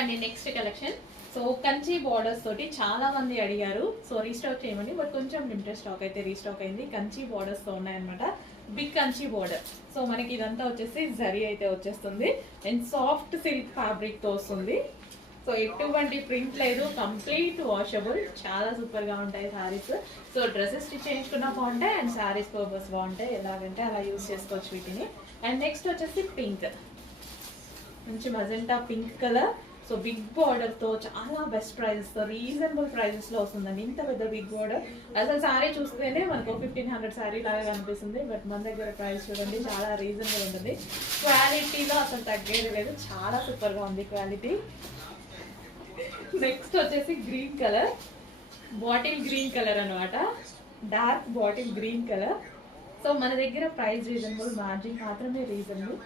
అండి next collection. So Kanchi borders తోటి చాలా మంది అడిగారు, సో రీస్టాక్ చేయమని. బట్ కొంచెం లిమిటెడ్ స్టాక్ అయితే రీస్టాక్ అయింది. కంచి బార్డర్స్ తో ఉన్నాయన్నమాట. Big Kanchi border. సో మనకి ఇదంతా వచ్చేసి జరీ అయితే వచ్చేస్తుంది అండ్ సాఫ్ట్ సిల్క్ ఫ్యాబ్రిక్ తో వస్తుంది. సో ఎటువంటి ప్రింట్ లేదు, కంప్లీట్ వాషబుల్. చాలా సూపర్ గా ఉంటాయి సారీస్. సో డ్రెస్సెస్ స్టిచ్ చేయించుకున్నా బాగుంటాయి అండ్ సారీస్ పర్పస్ బాగుంటాయి. ఎలాగంటే అలా యూస్ చేసుకోవచ్చు వీటిని. అండ్ నెక్స్ట్ వచ్చేసి పింక్, మంచి magenta pink colour. So big border తో చాలా బెస్ట్ ప్రైజెస్ తో రీజనబుల్ ప్రైజెస్ లో వస్తుందండి. ఇంత పెద్ద బిగ్ బార్డర్ అసలు సారీ చూస్తేనే మనకు 1500 సారీ లాగా కనిపిస్తుంది. బట్ మన దగ్గర ప్రైస్ చూడండి చాలా రీజనబుల్ ఉంటుంది. క్వాలిటీలో అసలు తగ్గేది లేదు, చాలా సూపర్ గా ఉంది క్వాలిటీ. నెక్స్ట్ వచ్చేసి green colour, bottle green colour అనమాట. Dark bottle green colour. So మన దగ్గర ప్రైస్ రీజనబుల్, మార్జిన్ మాత్రమే రీజనబుల్.